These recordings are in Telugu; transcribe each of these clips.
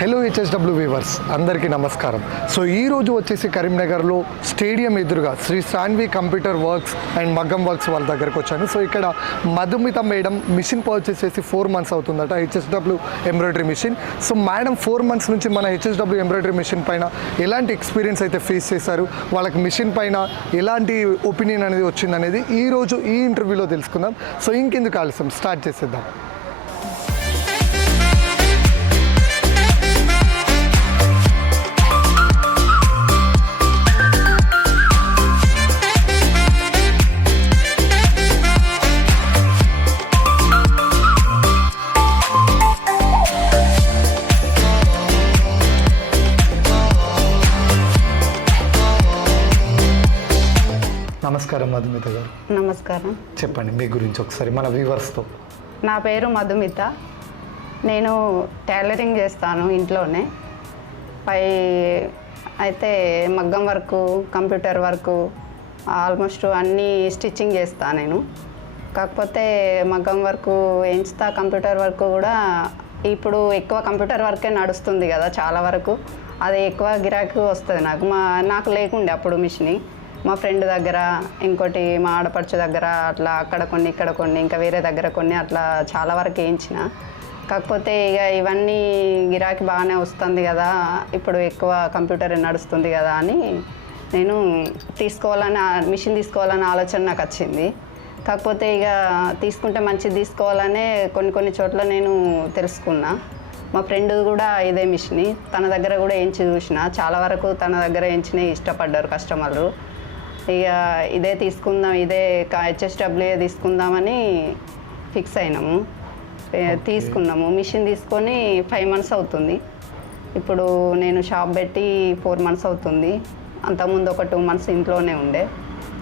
హలో హెచ్ఎస్డబ్ల్యూ వీవర్స్ అందరికీ నమస్కారం. సో ఈ రోజు వచ్చేసి కరీంనగర్లో స్టేడియం ఎదురుగా Shri Sanvi computer works and మగ్గం వర్క్స్ వాళ్ళ దగ్గరకు వచ్చాను. సో ఇక్కడ మధుమిత మేడం మిషన్ పర్చేస్ చేసి four months అవుతుందట HSW embroidery machine so madam four months నుంచి మన హెచ్ఎస్డబ్ల్యూ ఎంబ్రాయిడరీ మిషన్ పైన ఎలాంటి ఎక్స్పీరియన్స్ అయితే ఫేస్ చేశారు? వాళ్ళకి మిషన్ పైన ఎలాంటి ఒపీనియన్ అనేది వచ్చిందనేది ఈరోజు ఈ ఇంటర్వ్యూలో తెలుసుకుందాం. సో ఇంకెందుకు ఆలస్యం? స్టార్ట్ చేసేద్దాం. మధుమిత గారు. నమస్కారం. చెప్పండి మీ గురించి ఒకసారి మన వ్యూవర్స్తో. నా పేరు మధుమిత. నేను టైలరింగ్ చేస్తాను ఇంట్లోనే. పై అయితే మగ్గం వర్క్ కంప్యూటర్ వర్క్ ఆల్మోస్ట్ అన్నీ స్టిచ్చింగ్ చేస్తాను నేను. కాకపోతే మగ్గం వర్క్ ఎంచుతా కంప్యూటర్ వర్క్ కూడా ఇప్పుడు ఎక్కువ కంప్యూటర్ వర్కే నడుస్తుంది కదా చాలా వరకు. అది ఎక్కువ గిరాకీ వస్తుంది నాకు. మా నాకు లేకుండే అప్పుడు మిషన్. మా ఫ్రెండ్ దగ్గర ఇంకోటి మా ఆడపడుచు దగ్గర అట్లా అక్కడ కొన్ని ఇక్కడ కొన్ని ఇంకా వేరే దగ్గర కొన్ని అట్లా చాలా వరకు వేయించిన. కాకపోతే ఇక ఇవన్నీ గిరాకీ బాగానే వస్తుంది కదా ఇప్పుడు ఎక్కువ కంప్యూటర్ నడుస్తుంది కదా అని నేను తీసుకోవాలని మిషన్ తీసుకోవాలనే ఆలోచన నాకు వచ్చింది. కాకపోతే ఇక తీసుకుంటే మంచిది తీసుకోవాలనే కొన్ని కొన్ని చోట్ల నేను తెలుసుకున్నా. మా ఫ్రెండ్ కూడా ఇదే మిషన్ తన దగ్గర కూడా వేయించి చూసిన. చాలా వరకు తన దగ్గర ఎంచినే ఇష్టపడ్డారు కస్టమర్లు. ఇక ఇదే తీసుకుందాం ఇదే హెచ్ఎస్డబ్ల్యూఏ తీసుకుందామని ఫిక్స్ అయినాము. తీసుకున్నాము. మిషన్ తీసుకొని ఫైవ్ మంత్స్ అవుతుంది. ఇప్పుడు నేను షాప్ పెట్టి ఫోర్ మంత్స్ అవుతుంది. అంతకుముందు ఒక టూ మంత్స్ ఇంట్లోనే ఉండే.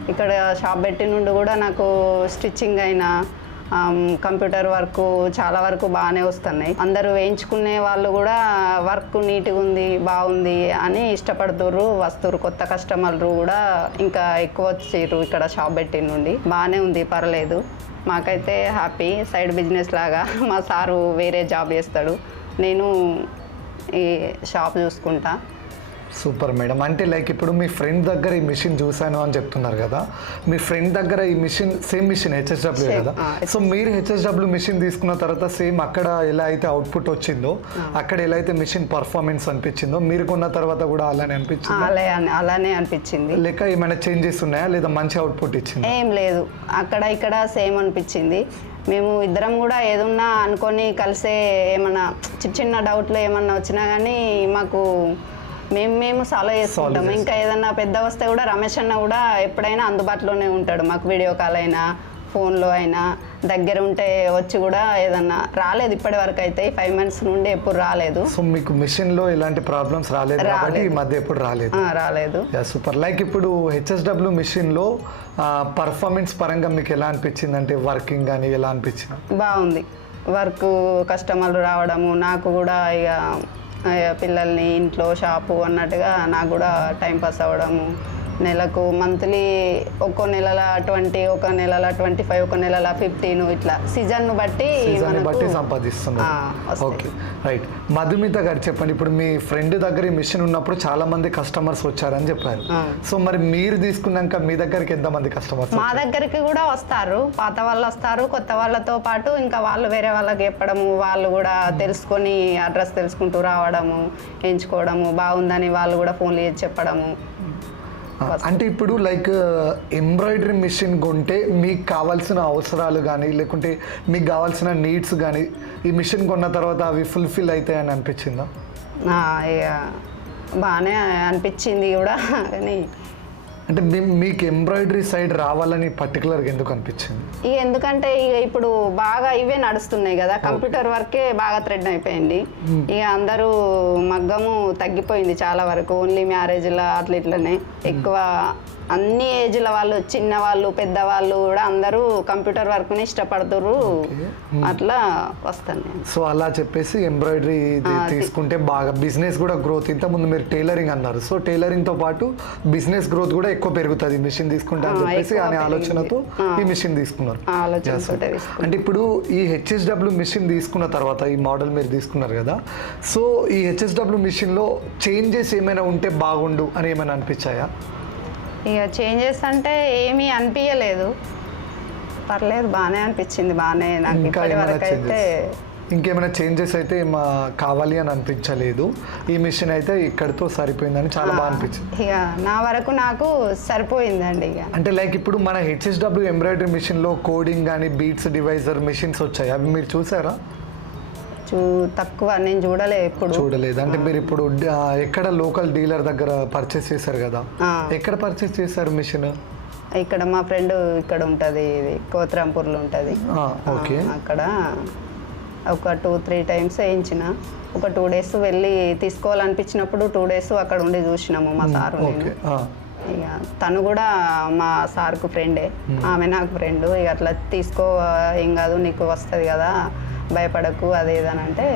ఇక్కడ షాప్ పెట్టి నుండి కూడా నాకు స్టిచ్చింగ్ అయినా కంప్యూటర్ వర్క్ చాలా వరకు బాగానే వస్తున్నాయి. అందరూ వేయించుకునే వాళ్ళు కూడా వర్క్ నీట్గా ఉంది బాగుంది అని ఇష్టపడుతుర్రు. వస్తురు కొత్త కస్టమర్లు కూడా ఇంకా ఎక్కువ వచ్చిర్రు ఇక్కడ షాప్ పెట్టి నుండి. బాగానే ఉంది పర్లేదు. మాకైతే హ్యాపీ సైడ్ బిజినెస్ లాగా. మా సారు వేరే జాబ్ చేస్తాడు. నేను ఈ షాప్ చూసుకుంటా. Super madam. అంటే లైక్ ఇప్పుడు మీ ఫ్రెండ్ దగ్గర ఈ మిషన్ చూశాను అని చెప్తున్నారు కదా. మీ ఫ్రెండ్ దగ్గర ఈ మిషన్ సేమ్ మిషన్ హెచ్ఎస్డబ్ల్యూ కదా. సో మీరు హెచ్ఎస్డబ్ల్యూ మిషన్ తీసుకున్న తర్వాత సేమ్ అక్కడ ఎలా అయితే అవుట్పుట్ వచ్చిందో అక్కడ ఎలా అయితే మిషన్ పర్ఫార్మెన్స్ అనిపించిందో మీరు కొన్న తర్వాత కూడా అలానే అనిపించింది? అలా అలానే అనిపించింది. లేక ఏమైనా చేంజెస్ ఉన్నాయా? లేదా మంచి అవుట్పుట్ ఇచ్చింది? ఏం లేదు. అక్కడ ఇక్కడ సేమ్ అనిపించింది. మేము ఇద్దరం కూడా ఏదున్నా అనుకొని కలిసే ఏమన్నా చిన్న చిన్న డౌట్లు ఏమన్నా వచ్చినా కానీ మాకు మేము మేము సాల్వ్ చేసుకుంటాం. చేసుకుంటాం. ఇంకా ఏదన్నా పెద్ద వస్తే కూడా రమేష్ అన్న కూడా ఎప్పుడైనా అందుబాటులోనే ఉంటాడు. మాకు వీడియో కాల్ అయినా ఫోన్లో అయినా దగ్గర ఉంటే వచ్చి కూడా ఏదన్నా రాలేదు ఇప్పటి వరకు అయితే. ఫైవ్ మంత్స్ నుండి ఎప్పుడు రాలేదు. సో మీకు మిషన్లో ఎలాంటి ప్రాబ్లమ్స్ రాలేదు కాబట్టి ఈ. మధ్య ఎప్పుడు రాలేదు. రాలేదు. సూపర్ లైక్ ఇప్పుడు హెచ్ఎస్డబ్ల్యూ మిషన్లో పర్ఫార్మెన్స్ పరంగా మీకు ఎలా అనిపించింది అంటే వర్కింగ్ కానీ ఎలా అనిపించింది? బాగుంది. వర్క్ కస్టమర్లు రావడము నాకు కూడా ఇక పిల్లల్ని ఇంట్లో షాపు అన్నట్టుగా నాకు కూడా టైం పాస్ అవ్వడము నెలకు మంత్లీ ఒక్కో నెలల ట్వంటీ ఒక నెలల ట్వంటీ ఫైవ్ ఒక నెలల ఫిఫ్టీన్ ఇట్లా. సీజన్ బట్టి బట్టి సంపాదిస్తున్నారు. Okay right. మధుమిత గారు చెప్పండి ఇప్పుడు మీ ఫ్రెండ్ దగ్గర ఈ మిషన్ ఉన్నప్పుడు చాలా మంది కస్టమర్స్ వచ్చారని చెప్పారు. సో మరి మీరు తీసుకున్నాక మీ దగ్గరికి ఎంత మంది కస్టమర్స్ మా దగ్గరికి కూడా వస్తారు. పాత వాళ్ళు వస్తారు కొత్త వాళ్ళతో పాటు ఇంకా వాళ్ళు వేరే వాళ్ళకి చెప్పడము వాళ్ళు కూడా తెలుసుకొని అడ్రస్ తెలుసుకుంటూ రావడము ఎంచుకోవడము బాగుందని వాళ్ళు కూడా ఫోన్లు చేసి చెప్పడము. అంటే ఇప్పుడు లైక్ ఎంబ్రాయిడరీ మిషన్ కొంటే మీకు కావాల్సిన అవసరాలు కానీ లేకుంటే మీకు కావాల్సిన నీడ్స్ కానీ ఈ మిషన్ కొన్న తర్వాత అవి ఫుల్ఫిల్ అవుతాయని అనిపించిందా? బాగానే అనిపించింది కూడా కానీ అంటే మీకు ఎంబ్రాయిడరీ సైడ్ రావాలని పర్టికులర్గా ఎందుకు అనిపించింది? ఇక ఎందుకంటే ఇక ఇప్పుడు బాగా ఇవే నడుస్తున్నాయి కదా కంప్యూటర్ వర్కే బాగా థ్రెడ్ అయిపోయింది. ఇక అందరూ మగ్గము తగ్గిపోయింది చాలా వరకు ఓన్లీ మ్యారేజ్ల అట్లా ఇట్లనే. ఎక్కువ అన్ని ఏజ్ల వాళ్ళు చిన్న వాళ్ళు పెద్దవాళ్ళు కూడా అందరూ కంప్యూటర్ వర్క్ని ఇష్టపడుతుర్రు. అట్లా వస్తాను సో అలా చెప్పేసి ఎంబ్రాయిడరీ తీసుకుంటే బాగా బిజినెస్ కూడా గ్రోత్. ఇంతకుముందు మీరు టైలరింగ్ అన్నారు. సో టైలరింగ్తో పాటు బిజినెస్ గ్రోత్ కూడా ఎక్కువ పెరుగుతుంది మిషన్ తీసుకుంటా అని చెప్పేసి ఆలోచనతో. ఈ మిషన్ తీసుకున్నారు. అంటే ఇప్పుడు ఈ హెచ్ఎస్డబ్ల్యూ మిషన్ తీసుకున్న తర్వాత ఈ మోడల్ మీరు తీసుకున్నారు కదా సో ఈ హెచ్ఎస్డబ్ల్యూ మిషన్లో చేంజెస్ ఏమైనా ఉంటే బాగుండు అని ఏమైనా అనిపించాయా? ఇక చేంజెస్ అంటే ఏమీ అనిపించలేదు పర్లేదు బాగానే అనిపించింది బాగానే నాకు ఇప్పటి వరకు అయితే ఇంకేమైనా చేంజెస్ అయితే మా కావాలి అని అనిపించలేదు. ఈ మిషన్ అయితే ఇక్కడితో సరిపోయిందని చాలా బాగా అనిపించింది. ఇక నా వరకు నాకు సరిపోయిందండి ఇక. అంటే లైక్ ఇప్పుడు మన హెచ్ఎస్డబ్ల్యూ ఎంబ్రాయిడరీ మిషన్లో కోడింగ్ కానీ బీట్స్ డివైజర్ మిషన్స్ వచ్చాయి. అవి మీరు చూసారా? చూ తక్కువ నేను చూడలే ఎప్పుడు. చూడలేదు. అంటే మీరు ఇప్పుడు ఎక్కడ లోకల్ డీలర్ దగ్గర పర్చేస్ చేశారు కదా. ఎక్కడ పర్చేస్ చేశారు మిషన్ ఇక్కడ మా ఫ్రెండ్ ఇక్కడ ఉంటుంది ఇది కోత్రాంపూర్లో ఉంటుంది. ఓకే. అక్కడ ఒక టూ త్రీ టైమ్స్ వేయించిన. ఒక టూ డేస్ వెళ్ళి తీసుకోవాలనిపించినప్పుడు టూ డేస్ అక్కడ ఉండి చూసినాము మా సార్ ఇక తను కూడా మా సార్కు ఫ్రెండే ఆమె నాకు ఫ్రెండ్ ఇక అట్లా తీసుకో ఏం కాదు నీకు వస్తుంది కదా. భయపడకు అది ఇది అని అంటే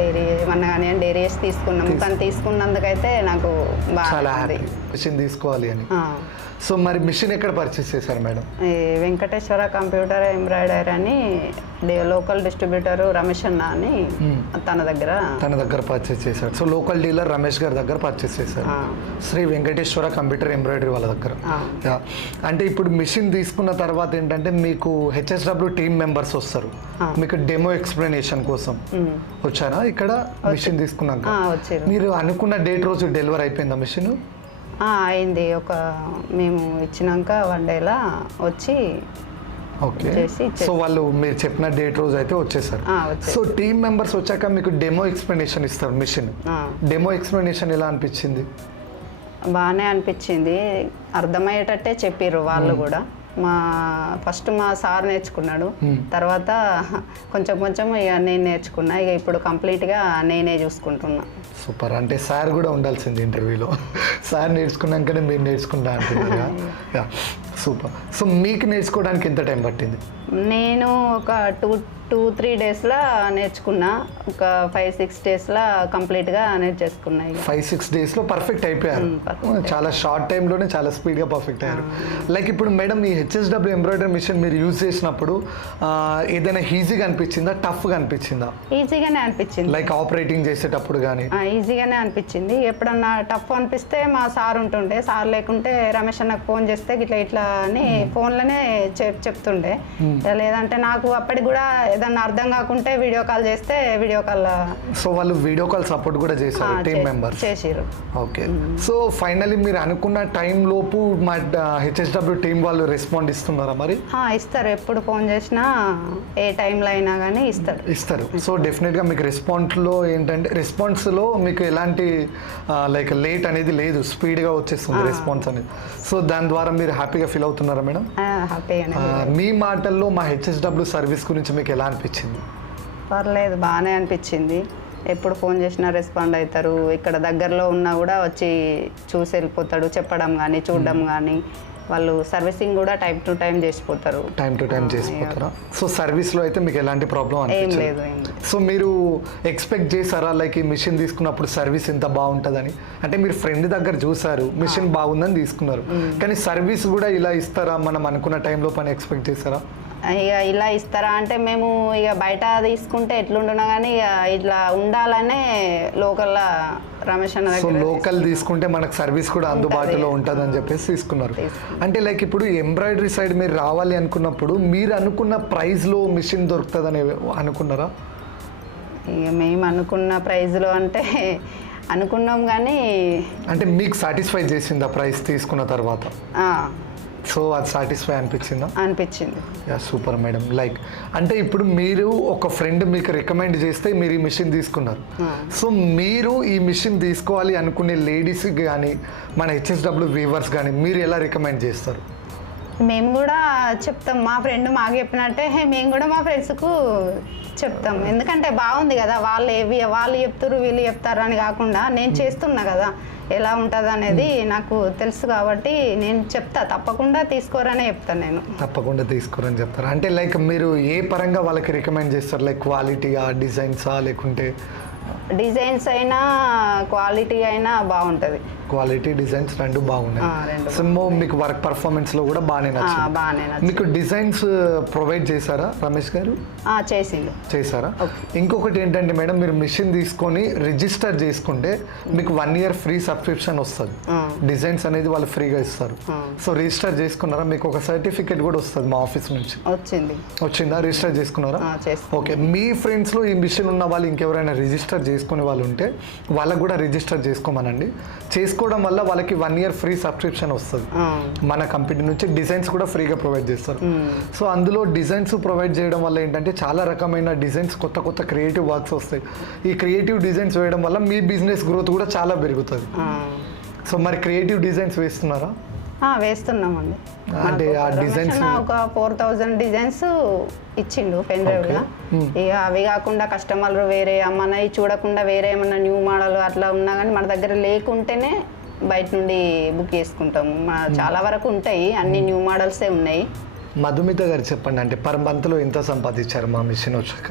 డైరీ ఏమన్నా కానీ డైరీ వేసి తీసుకున్నాము తను తీసుకున్నందుకైతే నాకు చాలా బాగా హ్యాపీ మిషన్ తీసుకోవాలి అని. సో మరి మిషన్ ఎక్కడ పర్చేస్ చేశారు మేడం? ఈ వెంకటేశ్వర కంప్యూటర్ ఎంబ్రాయిడరీ అని లోకల్ డిస్ట్రిబ్యూటర్ రమేష్ అన్న అని తన దగ్గర తన దగ్గర పర్చేస్ చేశారు సో లోకల్ డీలర్ రమేష్ గారి దగ్గర పర్చేస్ చేశారు శ్రీ వెంకటేశ్వర కంప్యూటర్ ఎంబ్రాయిడరీ వాళ్ళ దగ్గర. అంటే ఇప్పుడు మిషన్ తీసుకున్న తర్వాత ఏంటంటే మీకు హెచ్ఎస్డబ్ల్యూ టీమ్ మెంబర్స్ వస్తారు. మీకు డెమో ఎక్స్ప్లెనేషన్ కోసం ఉమ్. వచ్చారా? ఇక్కడ మిషన్ తీసుకున్నాక? మీరు అనుకున్న డేట్ రోజు డెలివరీ అయిపోయిందా మిషన్ అయింది. ఒక మేము ఇచ్చినాక వన్ డేలా వచ్చి ఓకే. సో వాళ్ళు మీరు చెప్పిన డేట్ రోజు అయితే వచ్చేసారు. సో టీమ్ మెంబర్స్ వచ్చాక మీకు డెమో ఎక్స్ప్లెనేషన్ ఇస్తారు మిషన్ డెమో ఎక్స్ప్లెనేషన్ ఎలా అనిపించింది? బాగానే అనిపించింది. అర్థమయ్యేటట్టే చెప్పిర్రు వాళ్ళు కూడా. మా ఫస్ట్ మా సార్ నేర్చుకున్నాడు. తర్వాత కొంచెం కొంచెం ఇక నేను నేర్చుకున్నా. ఇక ఇప్పుడు కంప్లీట్గా నేనే చూసుకుంటున్నా. సూపర్. అంటే సార్ కూడా ఉండాల్సింది ఇంటర్వ్యూలో సార్ నేర్చుకున్నాకనే మీరు నేర్చుకుంటా అంటున్నారు సూపర్. సో మీకు నేర్చుకోవడానికి ఎంత టైం పట్టింది? నేను ఒక టూ టూ త్రీ డేస్లో నేర్చుకున్నా. ఒక ఫైవ్ సిక్స్ డేస్లో కంప్లీట్గా నేర్చేసుకున్నా ఇక. ఫైవ్ సిక్స్ డేస్లో పర్ఫెక్ట్ అయిపోయారు. చాలా షార్ట్ టైంలోనే చాలా స్పీడ్గా పర్ఫెక్ట్ అయ్యారు. లైక్ ఇప్పుడు మేడం ఈ హెచ్ఎస్డబ్ల్యూ ఎంబ్రాయిడరీ మిషన్ మీరు యూజ్ చేసినప్పుడు ఏదైనా ఈజీగా అనిపించిందా? టఫ్గా అనిపించిందా? ఈజీగానే అనిపించింది. లైక్ ఆపరేటింగ్ చేసేటప్పుడు కానీ ఈజీగానే అనిపించింది. ఎప్పుడన్నా టఫ్ అనిపిస్తే మా సార్ ఉంటుండే. సార్ లేకుంటే రమేష్ అన్నకు ఫోన్ చేస్తే ఇట్లా ఇట్లా అని ఫోన్లోనే చెప్ చెప్తుండే. లేదంటే నాకు అప్పటికి కూడా ఏదన్నా అర్థం కాకుంటే వీడియో కాల్ చేస్తే వీడియో కాల్ సో వాళ్ళు వీడియో కాల్ సపోర్ట్ కూడా చేశారు టీమ్ మెంబర్స్? చేసిర్రు. ఓకే. సో ఫైనలీ మీరు అనుకున్న టైం లోపు మా హెచ్ఎస్డబ్ల్యూ టీం వాళ్ళు రెస్పాండ్ ఇస్తున్నారా మరి? ఇస్తారు. ఎప్పుడు ఫోన్ చేసినా ఏ టైంలో అయినా కానీ ఇస్తారు. ఇస్తారు. సో డెఫినెట్గా మీకు రెస్పాన్స్లో ఏంటంటే రెస్పాన్స్లో మీకు ఎలాంటి లైక్ లేట్ అనేది లేదు స్పీడ్గా వచ్చేస్తుంది రెస్పాన్స్ అనేది. సో దాని ద్వారా మీరు హ్యాపీగా ఫీల్ అవుతున్నారా మేడం? మీ మాటల్లో మా హెచ్ఎస్డబ్ల్యూ సర్వీస్ గురించి మీకు ఎలా అనిపించింది? పర్లేదు బాగానే అనిపించింది. ఎప్పుడు ఫోన్ చేసినా రెస్పాండ్ అవుతారు ఇక్కడ దగ్గరలో ఉన్నా కూడా వచ్చి చూసి వెళ్ళిపోతాడు. చెప్పడం కానీ చూడడం కానీ వాళ్ళు సర్వీసింగ్ కూడా టైం టు టైం చేసిపోతారు. టైం టు టైం చేసిపోతారా? సో సర్వీస్లో అయితే మీకు ఎలాంటి ప్రాబ్లం ఏం అనిపించలేదు. లేదు ఏం లేదు. సో మీరు ఎక్స్పెక్ట్ చేశారా? లైక్ ఈ మిషన్ తీసుకున్నప్పుడు సర్వీస్ ఇంత బాగుంటుందని? అంటే మీరు ఫ్రెండ్ దగ్గర చూసారు మిషన్ బాగుందని తీసుకున్నారు. కానీ సర్వీస్ కూడా ఇలా ఇస్తారా? మనం అనుకున్న టైంలో పని ఎక్స్పెక్ట్ చేశారా? ఇక ఇలా ఇస్తారా అంటే మేము ఇక బయట తీసుకుంటే ఎట్లుంటున్నా కానీ ఇక ఇట్లా ఉండాలనే లోకల్లో రమేష్ అన్న సో దగ్గర లోకల్ తీసుకుంటే మనకు సర్వీస్ కూడా అందుబాటులో ఉంటుంది అని చెప్పేసి తీసుకున్నారు. అంటే లైక్ ఇప్పుడు ఎంబ్రాయిడరీ సైడ్ మీరు రావాలి అనుకున్నప్పుడు మీరు అనుకున్న ప్రైస్లో మిషన్ దొరుకుతుందని అనుకున్నారా? ఇక మేము అనుకున్న ప్రైజ్లో అంటే అనుకున్నాం కానీ అంటే మీకు సాటిస్ఫై చేసిందా ప్రైస్ తీసుకున్న తర్వాత? ఆ, సో అది సాటిస్ఫై అనిపించిందా? అనిపించింది. Yeah super madam. లైక్ అంటే ఇప్పుడు మీరు ఒక ఫ్రెండ్ మీకు రికమెండ్ చేస్తే మీరు ఈ మిషన్ తీసుకున్నారు. సో మీరు ఈ మిషన్ తీసుకోవాలి అనుకునే లేడీస్కి కానీ మన హెచ్ఎస్డబ్ల్యూ వీవర్స్ కానీ మీరు ఎలా రికమెండ్ చేస్తారు? మేము కూడా చెప్తాం. మా ఫ్రెండ్ మాకు చెప్పినట్టే మేము కూడా మా ఫ్రెండ్స్కు చెప్తాం. ఎందుకంటే బాగుంది కదా వాళ్ళు ఏవి వాళ్ళు చెప్తారు వీళ్ళు చెప్తారు అని కాకుండా నేను చేస్తున్నా కదా ఎలా ఉంటుంది అనేది నాకు తెలుసు కాబట్టి నేను చెప్తా. తప్పకుండా తీసుకోరనే చెప్తాను నేను. తప్పకుండా తీసుకోరని చెప్తారు. అంటే లైక్ మీరు ఏ పరంగా వాళ్ళకి రికమెండ్ చేస్తారు? లైక్ క్వాలిటీయా డిజైన్సా లేకుంటే డిజైన్స్ అయినా క్వాలిటీ అయినా బాగుంటుంది. క్వాలిటీ డిజైన్స్ రెండు బాగున్నాయి. సిమ్మో మీకు వర్క్ పర్ఫార్మెన్స్లో కూడా బాగానే నచ్చింది. మీకు డిజైన్స్ ప్రొవైడ్ చేశారా రమేష్ గారు? ఆ, చేసిండు. చేశారా? ఇంకొకటి ఏంటంటే మేడం మీరు మిషన్ తీసుకొని రిజిస్టర్ చేసుకుంటే మీకు వన్ ఇయర్ ఫ్రీ సబ్స్క్రిప్షన్ వస్తుంది. డిజైన్స్ అనేది వాళ్ళు ఫ్రీగా ఇస్తారు. సో రిజిస్టర్ చేసుకున్నారా? మీకు ఒక సర్టిఫికేట్ కూడా వస్తుంది మా ఆఫీస్ నుంచి. వచ్చింది. వచ్చిందా? రిజిస్టర్ చేసుకున్నారా? ఆ, చేసి ఓకే. మీ ఫ్రెండ్స్లో ఈ మిషన్ ఉన్న వాళ్ళు ఇంకెవరైనా రిజిస్టర్ చేసుకునే వాళ్ళు ఉంటే వాళ్ళకు కూడా రిజిస్టర్ చేసుకోమనండి. చేసుకోవడం వల్ల వాళ్ళకి వన్ ఇయర్ ఫ్రీ సబ్స్క్రిప్షన్ వస్తుంది. మన కంపెనీ నుంచి డిజైన్స్ కూడా ఫ్రీగా ప్రొవైడ్ చేస్తారు. సో అందులో డిజైన్స్ ప్రొవైడ్ చేయడం వల్ల ఏంటంటే చాలా రకమైన డిజైన్స్ కొత్త కొత్త క్రియేటివ్ వర్క్స్ వస్తాయి. ఈ క్రియేటివ్ డిజైన్స్ వేయడం వల్ల మీ బిజినెస్ గ్రోత్ కూడా చాలా పెరుగుతుంది. సో మరి క్రియేటివ్ డిజైన్స్ వేస్తున్నారా? వేస్తున్నామండి. అంటే ఆ అన్న ఒక ఫోర్ థౌజండ్ డిజైన్స్ ఇచ్చిండు పెన్ డ్రైవ్గా ఇక అవి కాకుండా కస్టమర్లు వేరే మనవి చూడకుండా వేరే ఏమన్నా న్యూ మోడల్ అట్లా ఉన్నా కానీ మన దగ్గర లేకుంటేనే బయట నుండి బుక్ చేసుకుంటాము చాలా వరకు ఉంటాయి. అన్ని న్యూ మోడల్సే ఉన్నాయి. మధుమిత గారు చెప్పండి అంటే పర్ మంత్లో ఎంత సంపాదించారు మా మిషన్ వచ్చాక.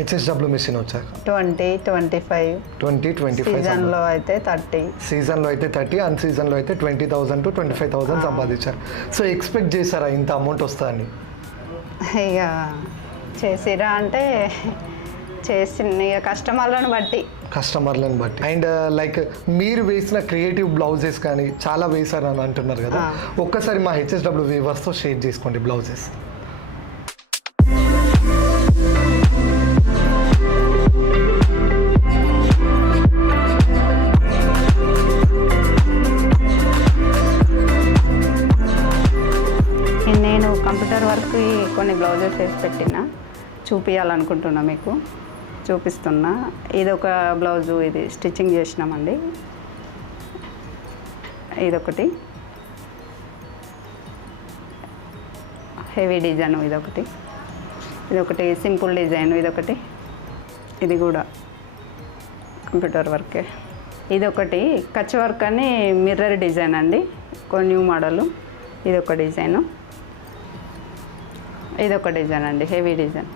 హెచ్ఎస్డబ్ల్యూ మిషన్ వచ్చాక twenty twenty five twenty twenty five సీజన్లో అయితే థర్టీ సీజన్లో అయితే థర్టీ అన్ సీజన్లో అయితే twenty thousand to twenty five thousand సంపాదించారు. సో ఎక్స్పెక్ట్ చేశారా ఇంత అమౌంట్ వస్తుందని ఇక చేసిరా అంటే చేసి ఇక కస్టమర్లను బట్టి. కస్టమర్లను బట్టి. అండ్ లైక్ మీరు వేసిన క్రియేటివ్ బ్లౌజెస్ కానీ చాలా వేశారని అంటున్నారు కదా. ఆ. ఒక్కసారి మా హెచ్ఎస్డబ్ల్యూ వీవర్స్తో షేర్ చేసుకోండి బ్లౌజెస్ చేసి పెట్టిన చూపించాలనుకుంటున్నా మీకు. చూపిస్తున్నా. ఇది ఒక బ్లౌజు ఇది స్టిచ్చింగ్ చేసినామండి. ఇదొకటి. హెవీ డిజైన్ ఇదొకటి. ఇదొకటి సింపుల్ డిజైన్ ఇదొకటి. ఇది కూడా కంప్యూటర్ వర్కే. ఇదొకటి కచ్ వర్క్ అని మిర్రర్ డిజైన్ అండి. కొన్ని న్యూ మోడల్. ఇదొక డిజైను. ఇదొక డిజైన్ అండి హెవీ డిజైన్.